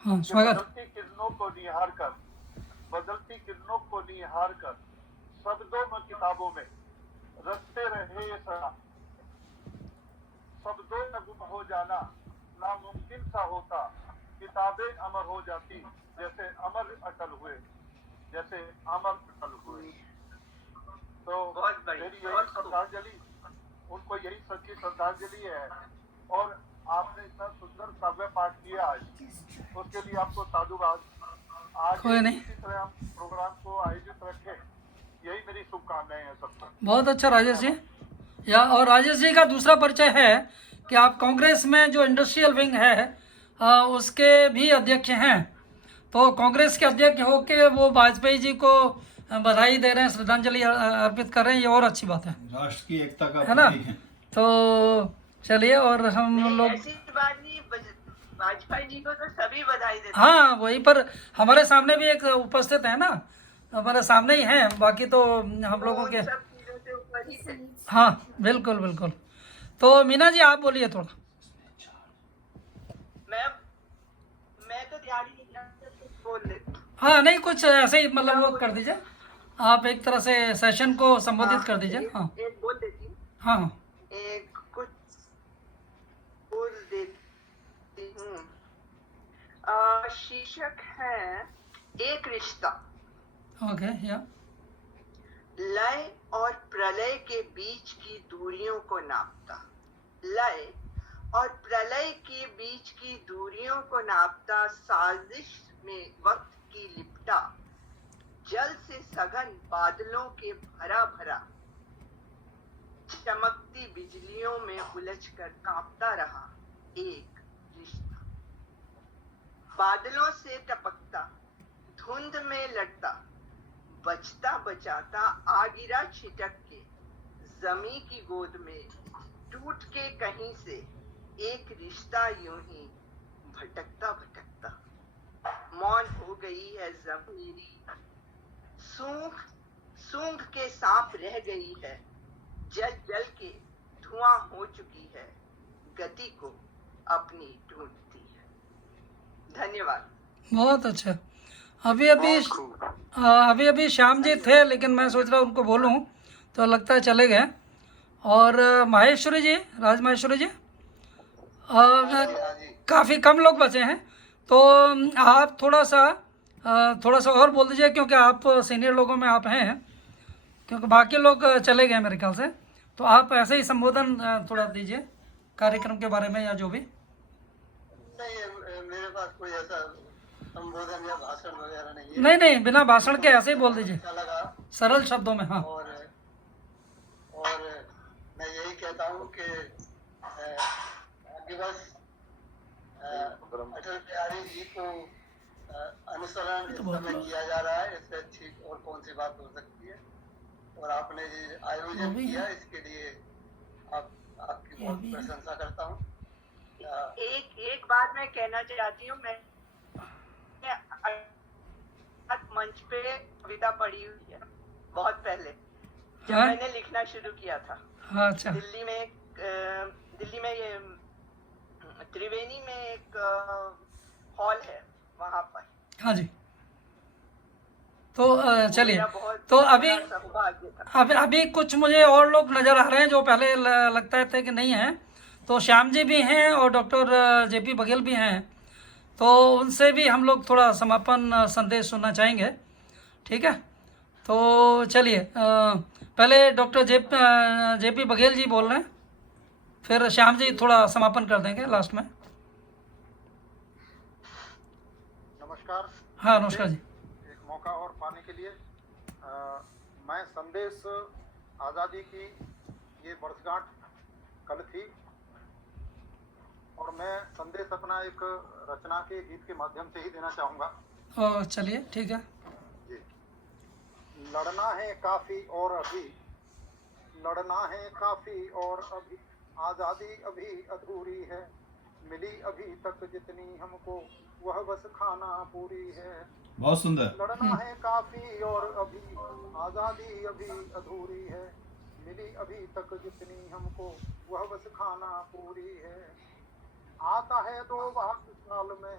हाँ, कि स्वागत। बदलती किरणों को निहार कर शब्दों में किताबों में रचते रहे ये सदा, शब्दों में गुम हो जाना नामुमकिन सा होता, किताबें अमर हो जाती जैसे अमर अटल हुए, जैसे अमर अटल हुए। तो मेरी यही श्रद्धांजलि, उनको यही सच्ची श्रद्धांजलि है। और आपने इतना सुंदर काव्य पाठ किया आज, उसके लिए आपको साधुवाद। आगे कोई नहीं, इसी तरह हम प्रोग्राम को आयोजित रखें, यही मेरी शुभकामनाएं हैं सबको। बहुत अच्छा राजेश जी। या और राजेश जी का दूसरा परिचय है कि आप कांग्रेस में जो इंडस्ट्रियल विंग है उसके भी अध्यक्ष हैं। तो कांग्रेस के अध्यक्ष होके वो वाजपेयी जी को बधाई दे रहे हैं, श्रद्धांजलि अर्पित कर रहे हैं, ये और अच्छी बात है। राष्ट्र की एकता का है ना? प्रतीक है। तो चलिए, और हम नहीं, लोग ऐसी बात नहीं, वाजपेयी जी को तो सभी बधाई देते हैं। हाँ वही, पर हमारे सामने भी एक उपस्थित है ना, हमारे सामने ही हैं, बाकी तो हम लोगों वो के। उन सब चीजों से ऊपर ही थे। हाँ बिल्कुल बिल्कुल। तो मीना जी आप बोलिए थोड़ा। मैं मैं तो ध्यान ही नहीं किया, कुछ बोल लेती हूँ। हाँ नहीं, कुछ ऐसे ही मतलब वो कर दीजिए, आप एक तरह से सेशन को संबोधित कर दीजिए। हाँ एक बोल देती हूँ, हाँ हाँ एक कुछ बोल देती हूँ। शीर्षक है एक रिश्ता। ओके। या लय और प्रलय के बीच की दूरियों को नापता, लय और प्रलय के बीच की दूरियों को नापता, साजिश में वक्त की लिपटा, जल से सघन बादलों के भरा भरा, चमकती बिजलियों में उलझकर कांपता रहा एक रिश्ता। बादलों से टपकता, धुंध में लटता, बचता बचाता आ गिरा छिटक के, जमी की गोद में टूट के कहीं से, एक रिश्ता यूं ही भटकता भटकता। मौन हो गई है जमीरी, सूंघ सूंघ के सांप रह गई है, जल जल के धुआं हो चुकी है, गति को अपनी ढूंढती है। धन्यवाद। बहुत अच्छा। अभी अभी अभी अभी श्याम जी थे, लेकिन मैं सोच रहा उनको बोलूं तो लगता है चले गए। और माहेश्वरी जी, राज माहेश्वरी जी, काफ़ी कम लोग बचे हैं, तो आप थोड़ा सा और बोल दीजिए, क्योंकि आप सीनियर लोगों में आप हैं, क्योंकि बाकी लोग चले गए मेरे ख्याल से। तो आप ऐसे ही संबोधन थोड़ा दीजिए कार्यक्रम के बारे में, या जो भी। नहीं, मेरे पास कोई ऐसा संबोधन या भाषण वगैरह नहीं है। नहीं नहीं, बिना भाषण के ऐसे ही बोल दीजिए, अच्छा लगा। सरल शब्दों में। हाँ और मैं यही कहता हूँ कि दिवस अटल बिहारी जी को अनुसरण इस समय किया जा रहा है, इससे अच्छी और कौन सी बात हो सकती है। और आपने ये आयोजन किया, इसके लिए आपकी बहुत प्रशंसा करता हूँ। एक बात मैं कहना चाहती हूँ, मैं मंच पे कविता पढ़ी हुई है बहुत पहले, जब मैंने लिखना शुरू किया था। अच्छा। दिल्ली में ये त्रिवेणी में एक हॉल है, वहां पर। हाँ जी। तो चलिए, तो अभी कुछ मुझे और लोग नज़र आ रहे हैं जो पहले लगता थे कि नहीं हैं। तो श्याम जी भी हैं और डॉक्टर जेपी बघेल भी हैं, तो उनसे भी हम लोग थोड़ा समापन संदेश सुनना चाहेंगे। ठीक है, तो चलिए, पहले डॉक्टर जेपी बघेल जी बोल रहे हैं, फिर श्याम जी थोड़ा समापन कर देंगे लास्ट में। नमस्कार। हाँ नमस्कार जी। एक मौका और पाने के लिए मैं संदेश आज़ादी की ये वर्षगांठ कल थी, और मैं संदेश अपना एक रचना के गीत के माध्यम से ही देना चाहूँगा। चलिए ठीक है जी। लड़ना है काफ़ी और अभी, लड़ना है काफ़ी और अभी, आज़ादी अभी अधूरी है, मिली अभी तक जितनी हमको वह बस खाना पूरी है। बहुत सुंदर। लड़ना है काफ़ी और अभी, आज़ादी अभी अधूरी है, मिली अभी तक जितनी हमको वह बस खाना पूरी है। आता है 2 साल में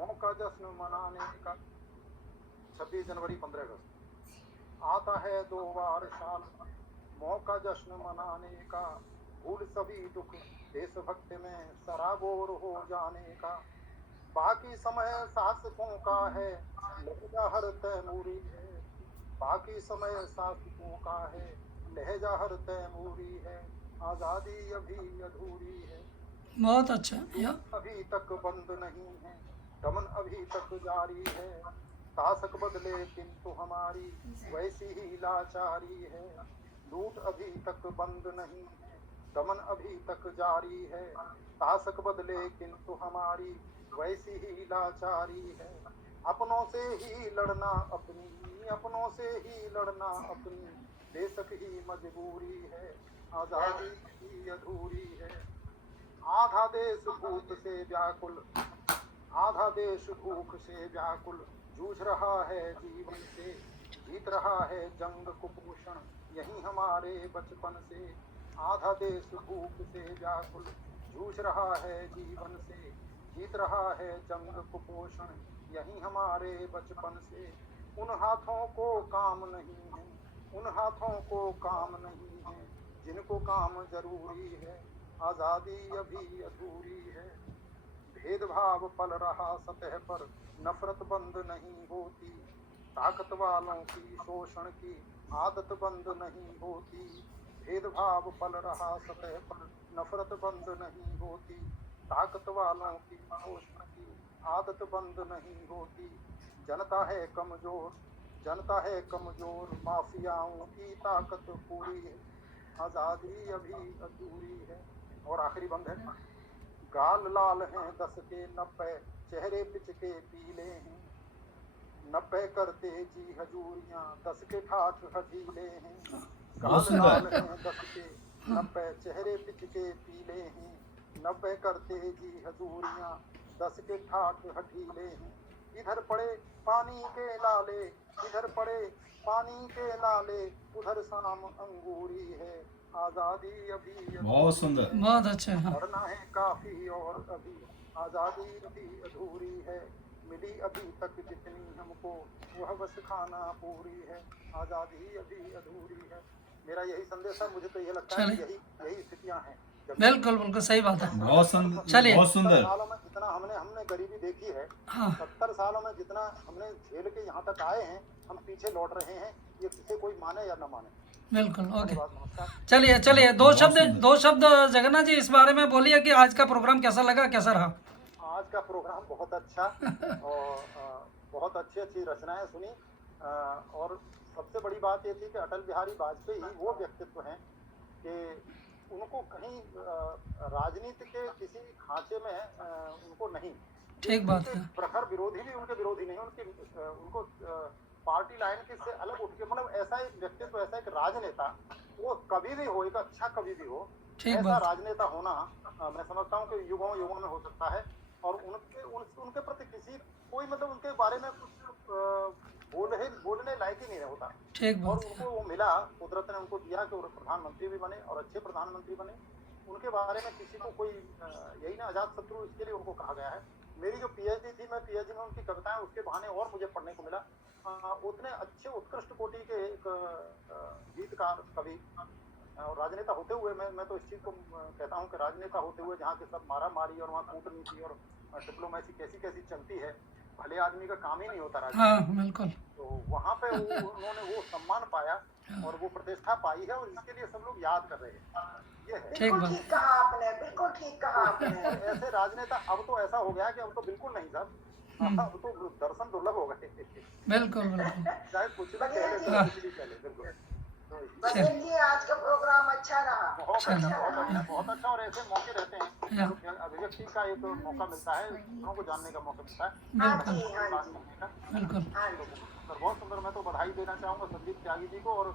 मौका जश्न मनाने का। 26 जनवरी 15 अगस्त आता है 2 बार साल, मौका जश्न मनाने का। भूल सभी दुख देशभक्ति में सराबोर हो जाने का। बाकी समय शासकों का है, लहजा हर तैमूरी है। बाकी समय शासकों का है, लहजा हर तैमूरी है। आजादी अभी अधूरी है, बहुत अच्छा या अभी तक बंद नहीं है, दमन अभी तक जारी है। शासक बदले किंतु हमारी वैसी ही लाचारी है। लूट अभी तक बंद नहीं है, दमन अभी तक जारी है। शासक बदले किंतु हमारी वैसी ही लाचारी है। अपनों से ही लड़ना अपनी, अपनों से ही लड़ना अपनी, देशक ही मजबूरी है। आजादी ही अधूरी है। आधा देश भूख से व्याकुल, आधा देश भूख से व्याकुल, जूझ रहा है जीवन से। जीत रहा है जंग कुपोषण यही हमारे बचपन से। आधा देश भूख से व्याकुल, जूझ रहा है जीवन से। जीत रहा है जंग कुपोषण यही हमारे बचपन से। उन हाथों को काम नहीं है, उन हाथों को काम नहीं है, जिनको काम जरूरी है। आजादी अभी अधूरी है। भेदभाव पल रहा सतह पर, नफरत बंद नहीं होती। ताकत वालों की शोषण की आदत बंद नहीं होती। भेदभाव पल रहा सतह पर, नफरत बंद नहीं होती। ताकत वालों की शोषण की आदत बंद नहीं होती। जनता है कमजोर, जनता है कमजोर, माफियाओं की ताकत पूरी है। आजादी अभी अधूरी है। और आखिरी बंद है। गाल लाल हैं 10 के 90, चेहरे पिच के पीले हैं। 90 करते जी हजूरियां, 10 के ठाठ हठीले हैं। गाल लाल हैं 10 के 90, चेहरे पिच के पीले हैं। 90 करते जी हजूरियां, 10 के ठाठ हठीले हैं। इधर पड़े पानी के लाले, इधर पड़े पानी के लाले, उधर शाम अंगूरी है। आजादी अभी बहुत सुंदर, बहुत अच्छा हाँ। लड़ना है काफी और अभी आजादी अभी अधूरी है। मिली अभी तक जितनी हमको वह बस खाना पूरी है। आजादी अभी अधूरी है। मेरा यही संदेश है। मुझे तो ये लगता है कि यही स्थितियां हैं। बिल्कुल बिल्कुल सही बात है। बहुत सुंदर, चलिए। बहुत सुंदर। सालों में जितना हमने गरीबी देखी है, हाँ 70 सालों में जितना हमने झेल के यहाँ तक आए हैं, हम पीछे लौट रहे हैं। ये किसे कोई माने या न माने। बिल्कुल ओके। धन्यवाद, नमस्कार। चलिए चलिए दो शब्द जगन्नाथ जी इस बारे में बोलिए कि आज का प्रोग्राम कैसा लगा, कैसा रहा। आज का प्रोग्राम बहुत अच्छा और बहुत अच्छी रचनाएं सुनी। और सबसे बड़ी बात ये थी कि अटल बिहारी वाजपेयी वो व्यक्तित्व हैं कि उनको कहीं राजनीति के किसी खांचे में उनको नहीं, ठीक बात है। प्रखर विरोधी भी उनके विरोधी नहीं, उनको पार्टी लाइन के से अलग उठ के, मतलब ऐसा एक व्यक्तित्व, ऐसा एक राजनेता, वो कभी भी हो, एक अच्छा कभी भी हो, ऐसा राजनेता होना मैं समझता हूँ कि युगों में हो सकता है। और उनके प्रति किसी कोई मतलब उनके बारे में कुछ बोलने लायक ही नहीं होता। ठीक और बात है। उनको वो मिला, कुदरत ने उनको दिया कि वो प्रधानमंत्री भी बने और अच्छे प्रधानमंत्री बने। उनके बारे में किसी को कोई यही ना अजात शत्रु, इसके लिए उनको कहा गया है। मेरी जो पीएचडी थी, मैं पीएचडी में उनकी कविताएं उसके बहाने और मुझे पढ़ने को मिला। उतने अच्छे उत्कृष्ट कोटि के एक गीतकार, कवि और राजनेता होते हुए मैं तो इस चीज को कहता हूँ कि राजनेता होते हुए जहाँ के सब मारा मारी और वहाँ कूटनीति और डिप्लोमेसी कैसी चलती है, भले आदमी का काम ही नहीं होता राजनीति। हाँ बिल्कुल। तो वहाँ पे उन्होंने वो सम्मान पाया और वो प्रतिष्ठा पाई है और इसके लिए सब लोग याद कर रहे हैं। ये है। ठीक बिल्कुल बात। ठीक कहा आपने, बिल्कुल ठीक कहा आपने। ऐसे राजनेता अब तो ऐसा हो गया कि अब तो बिल्कुल नहीं साहब, अब तो दर्शन दुर्लभ हो गए। बिल्कुल बिल्कुल। चाहे कुछ भी कह ले, कुछ भी कह ले, बिल्कुल। बघेल जी आज का प्रोग्राम अच्छा रहा। बहुत अच्छा। और ऐसे मौके रहते हैं, अभिव्यक्ति का एक मौका मिलता है, लोगों को जानने का मौका मिलता है, हाँ जी, हाँ बात जी, करने का। बिल्कुल। हाँ जी। तो बहुत सुंदर। मैं तो बधाई देना चाहूँगा संदीप त्यागी जी को और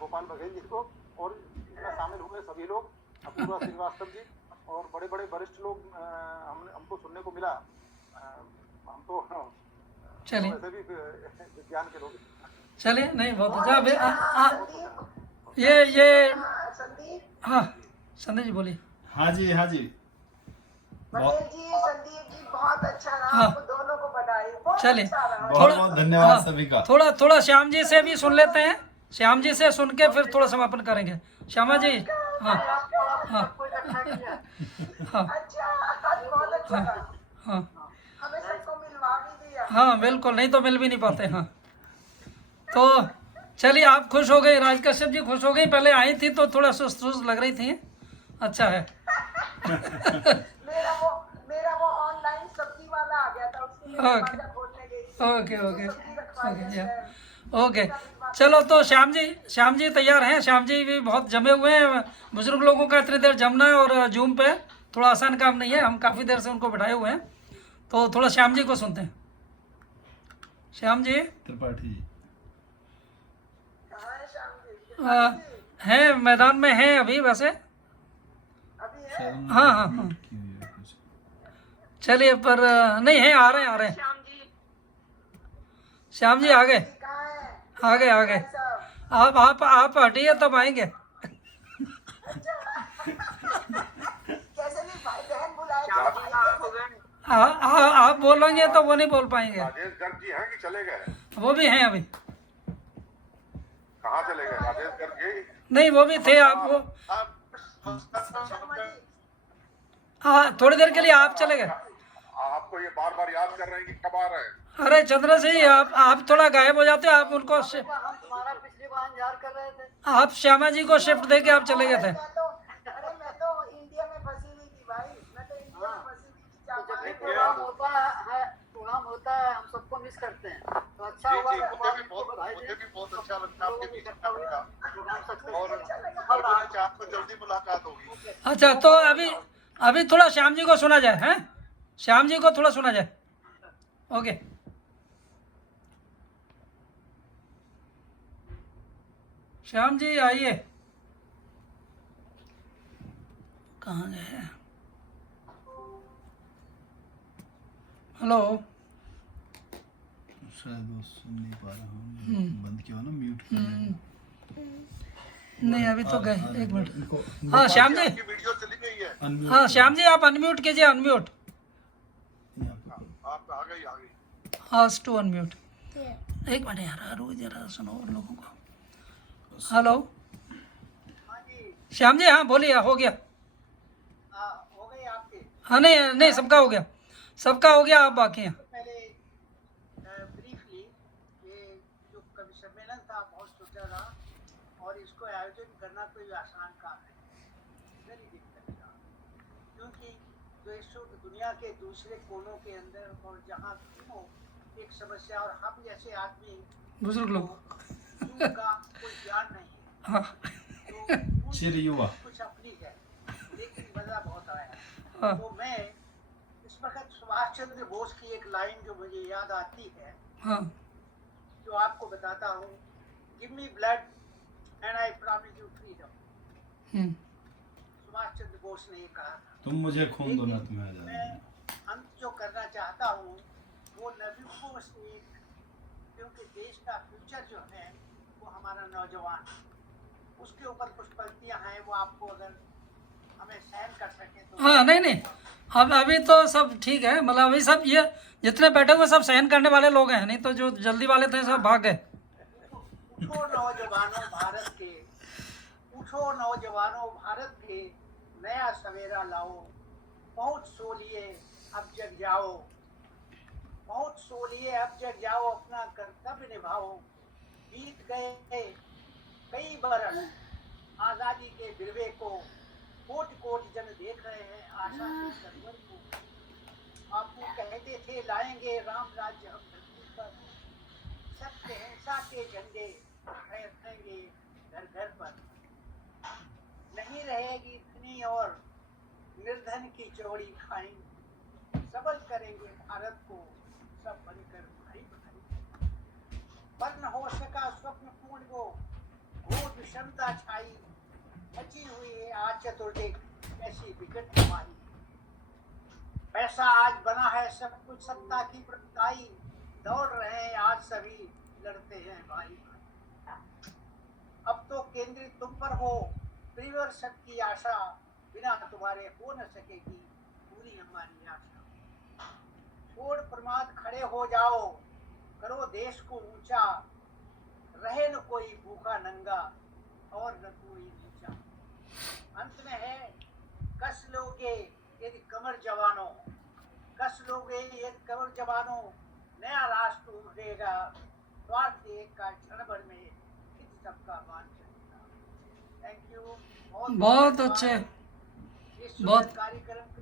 गोपाल बघेल जी को और इसमें शामिल हुए सभी लोग, अपूर्वा श्रीवास्तव जी और बड़े बड़े वरिष्ठ लोग हमको सुनने को मिला। हम तो चलिए वैसे भी विज्ञान के लोग। चलिए नहीं बहुत अच्छा। ये संदीप, हाँ संदीप जी बोलिए। हाँ जी, हाँ जी। बघेल जी, संदीप जी, बहुत अच्छा रहा। हाँ। आप दोनों को चलिए बहुत बहुत धन्यवाद सभी का। थोड़ा थोड़ा श्याम जी से भी सुन लेते हैं, श्याम जी से सुन के फिर थोड़ा समापन करेंगे। श्यामा जी, हाँ हाँ हाँ हाँ हमें सबको मिलवा भी दिया। हाँ बिल्कुल, नहीं तो मिल भी नहीं पाते। हाँ तो चलिए, आप खुश हो गई, राज कश्यप जी खुश हो गई। पहले आई थी तो थोड़ा सुस्त सुस्त लग रही थी, अच्छा है। मेरा वो ऑनलाइन सब्जी वाला आ गया था, उसके लिए ओके दरवाजा खोलने गई थी। ओके ओके सब्जी रखवाई ओके है। ओके। चलो तो श्याम जी तैयार हैं। श्याम जी भी बहुत जमे हुए हैं। बुजुर्ग लोगों का इतनी देर जमना और जूम पे थोड़ा आसान काम नहीं है। हम काफ़ी देर से उनको बैठाए हुए हैं, तो थोड़ा श्याम जी को सुनते हैं। श्याम जी त्रिपाठी जी कहाँ है श्याम जी? हैं, मैदान में हैं अभी वैसे। अभी है? शायद उन्होंने हाँ हाँ हाँ, म्यूट की हुई है कुछ। चलिए, पर नहीं है, आ रहे हैं आ रहे हैं। श्याम जी आ गए, कहाँ है? आ गए आ गए। सब आप हटिए तब आएंगे। कैसे भी भाई बहन बुलाए। आप बोलेंगे तो वो नहीं बोल पाएंगे। राजेश गर्ग जी हैं कि चले गए? वो भी हैं अभी। कहाँ चले गए राजेश गर्ग जी? नहीं, वो भी थे। आप वो थोड़ी देर के लिए आप चले गए। आपको ये बार बार याद कर रहे हैं कि कब आ रहे हैं? अरे चंद्र सिंह, आप थोड़ा गायब हो जाते, आप उनको हम तुम्हारा पिछली बार इंतजार कर रहे थे। आप श्यामा जी को शिफ्ट दे के आप चले गए थे। मैं तो इंडिया में फंसी हुई थी भाई। मैं तो इंडिया में फंसी हुई थी। तो जब भी प्रोग्राम होता है हम सबको मिस करते हैं, तो अच्छा हुआ मुझे भी बहुत अच्छा लगता है आपके बीच में आना। प्रोग्राम सक्सेस और आज आपको जल्दी मुलाकात होगी। अच्छा, तो अभी थोड़ा श्याम जी को सुना जाए, हैं? श्याम जी को थोड़ा सुना जाए। ओके। श्याम जी आइए। कहाँ गए? हेलो। शायद वो सुन नहीं पा रहा हूँ, बंद किया हो ना, म्यूट कर देना। नहीं, अभी तो गए। एक मिनट। इनको हाँ श्याम जी, आपकी वीडियो चली गई है। unmute हाँ कर श्याम जी, आप अनम्यूट कीजिए। अनम्यूट, यहाँ पे। आप आ गई। How's to unmute. एक मिनट यार, रुक जरा, सुनो उन लोगों को। हेलो श्याम जी, हाँ बोलिए। हो गया? हो गई आपकी? हाँ नहीं नहीं, सबका हो गया, सबका हो गया। आप बाकी हैं। पहले ब्रीफली, ये जो कवि सम्मेलन था बहुत छोटा था, और इसको आयोजन करना कोई आसान काम है, वेरी डिफिकल्ट था। क्योंकि देश दुनिया के दूसरे कोनों के अंदर और जहाँ हो एक समस्या, और हम जैसे आदमी बुजुर्ग लोग। का कोई ज्ञान नहीं है, हाँ तो चिर युवा। कुछ अपनी है, लेकिन मजा बहुत आया। हाँ तो मैं इस वक्त सुभाष चंद्र बोस की एक लाइन जो मुझे याद आती है, हाँ जो आपको बताता हूँ। Give me blood and I promise you freedom. Subhash Chandra Bose ने ये कहा था। तुम मुझे खून दो, मैं तुम्हें आजादी मैं दूंगा। अंत जो करना चाहता हूँ वो नब्युकों से, क्योंकि देश का फ्यूचर जो है वो हमारा नौजवान है, उसके ऊपर कुछ पंक्तियाँ हैं, वो आपको अगर हमें सहन कर सके तो। हाँ, नहीं नहीं, अब अभी तो सब ठीक है। मतलब अभी सब ये जितने बैठे हुए सब सहन करने वाले लोग हैं, नहीं तो जो जल्दी वाले थे सब भाग गए। उठो नौजवानों भारत के, उठो नौजवानों भारत के, नया सवेरा लाओ। बहुत सो लिए अब जग जाओ, बहुत सो लिए अब जग जाओ, अपना कर्तव्य निभाओ। बीत गए कई बरस आजादी के बिरवे को, कोटि कोटि जन देख रहे हैं आशा के सरवर को। आपको कहते थे लाएंगे राम राज्य हम धरती पर, सत्य हिंसा के झंडे फहराएंगे घर घर पर। नहीं रहेगी धनी और निर्धन की चौड़ी खाई, सबल करेंगे भारत को सब बनकर भाई भाई। पर न हो सका स्वप्न पूर्ण वो, घोर विषमता छाई, मची हुई है आज चतुर्दिक ऐसी विकट तबाही। पैसा आज बना है सब कुछ सत्ता की प्रताई, दौड़ रहे हैं आज सभी लड़ते हैं भाई भाई। अब तो केंद्रित तुम पर हो त्रिवर सबकी आशा, बिना तुम्हारे हो न सकेगी पूरी हमारी आशा। छोड़ प्रमाद खड़े खड़े हो जाओ, करो देश को ऊंचा, रहे न कोई भूखा नंगा और न कोई नीचा। अंत में है, कस लोगे यदि कमर जवानों, कस लोगे यदि कमर जवानों, नया राष्ट्र उभरेगा, स्वार्थ एक का क्षण भर में हित सबका मान चलेगा। Thank you. बहुत अच्छे, इस बहुत कार्यक्रम